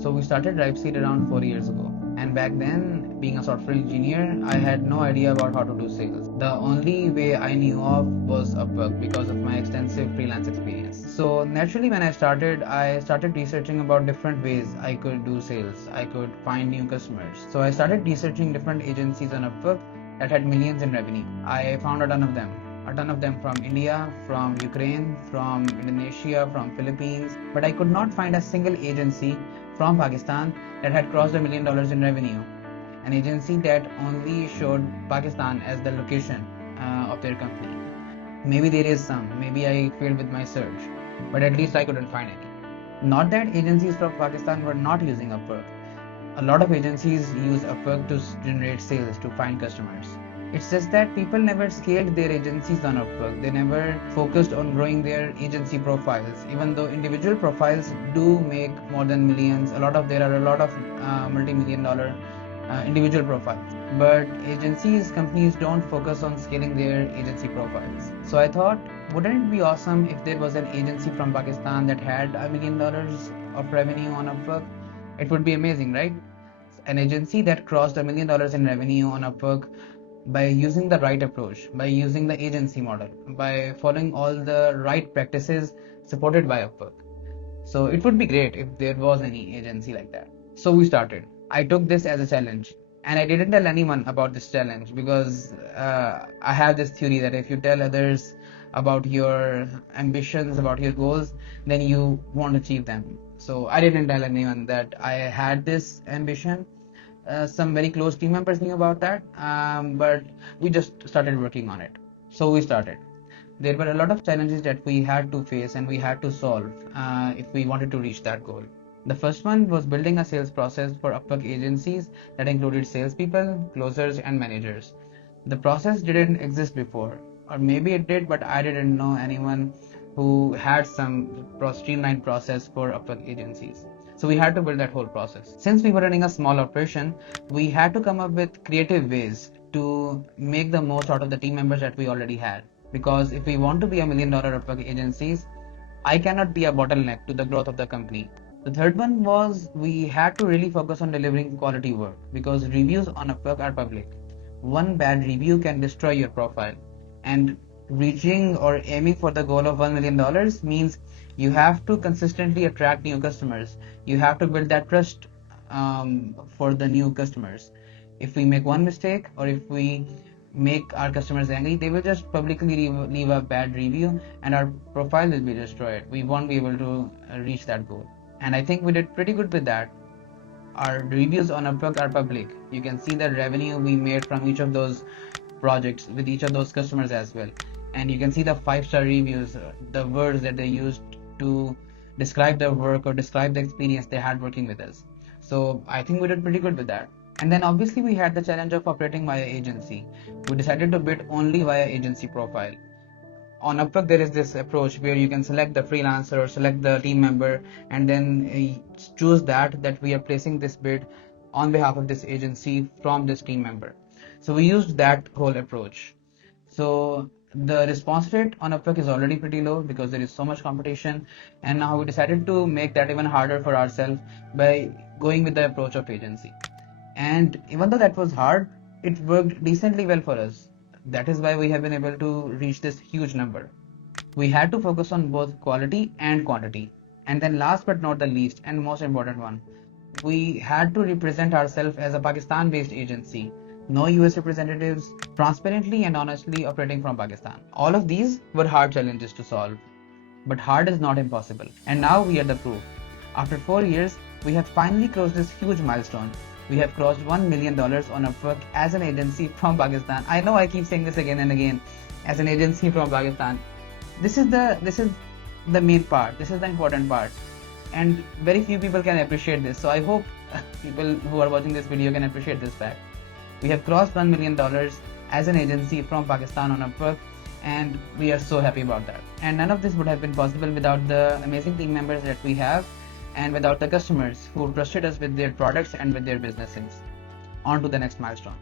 So we started RipeSeed around 4 years ago. And back then, being a software engineer, I had no idea about how to do sales. The only way I knew of was Upwork because of my extensive freelance experience. So naturally, when I started researching about different ways I could do sales. I could find new customers. So I started researching different agencies on Upwork that had millions in revenue. I found a ton of them. A ton of them from India, from Ukraine, from Indonesia, from Philippines, but I could not find a single agency from Pakistan that had crossed $1 million in revenue. An agency that only showed Pakistan as the location of their company. Maybe there is some, maybe I failed with my search, but at least I couldn't find any. Not that agencies from Pakistan were not using Upwork. A lot of agencies use Upwork to generate sales, to find customers. It's just that people never scaled their agencies on Upwork. They never focused on growing their agency profiles. Even though individual profiles do make more than millions, there are a lot of multi-million dollar individual profiles. But companies don't focus on scaling their agency profiles. So I thought, wouldn't it be awesome if there was an agency from Pakistan that had $1 million of revenue on Upwork? It would be amazing, right? An agency that crossed $1 million in revenue on Upwork by using the right approach, by using the agency model, by following all the right practices supported by Upwork. So it would be great if there was any agency like that. So we started. I took this as a challenge, and I didn't tell anyone about this challenge because I have this theory that if you tell others about your ambitions, about your goals, then you won't achieve them. So I didn't tell anyone that I had this ambition. Some very close team members knew about that, but we just started working on it. So we started. There were a lot of challenges that we had to face and we had to solve if we wanted to reach that goal. The first one was building a sales process for Upwork agencies that included salespeople, closers, and managers. The process didn't exist before, or maybe it did, but I didn't know anyone who had some streamlined process for Upwork agencies. So we had to build that whole process. Since we were running a small operation, we had to come up with creative ways to make the most out of the team members that we already had. Because if we want to be $1 million Upwork agencies, I cannot be a bottleneck to the growth of the company. The third one was we had to really focus on delivering quality work because reviews on Upwork are public. One bad review can destroy your profile, and reaching or aiming for the goal of $1 million means you have to consistently attract new customers. You have to build that trust for the new customers. If we make one mistake or if we make our customers angry, they will just publicly leave a bad review and our profile will be destroyed. We won't be able to reach that goal. And I think we did pretty good with that. Our reviews on Upwork are public. You can see the revenue we made from each of those projects with each of those customers as well. And you can see the 5-star reviews, the words that they used to describe their work or describe the experience they had working with us. So I think we did pretty good with that. And then obviously we had the challenge of operating via agency. We decided to bid only via agency profile. On Upwork, there is this approach where you can select the freelancer or select the team member and then choose that we are placing this bid on behalf of this agency from this team member. So we used that whole approach. So the response rate on Upwork is already pretty low because there is so much competition, and now we decided to make that even harder for ourselves by going with the approach of agency. And even though that was hard, it worked decently well for us. That is why we have been able to reach this huge number. We had to focus on both quality and quantity. And then last but not the least and most important one, we had to represent ourselves as a Pakistan-based agency. No US representatives, transparently and honestly operating from Pakistan. All of these were hard challenges to solve. But hard is not impossible. And now we are the proof. After 4 years, we have finally crossed this huge milestone. We have crossed $1 million on Upwork as an agency from Pakistan. I know I keep saying this again and again, as an agency from Pakistan. This is the main part. This is the important part. And very few people can appreciate this. So I hope people who are watching this video can appreciate this fact. We have crossed $1 million as an agency from Pakistan on Upwork, and we are so happy about that. And none of this would have been possible without the amazing team members that we have and without the customers who trusted us with their products and with their businesses. On to the next milestone.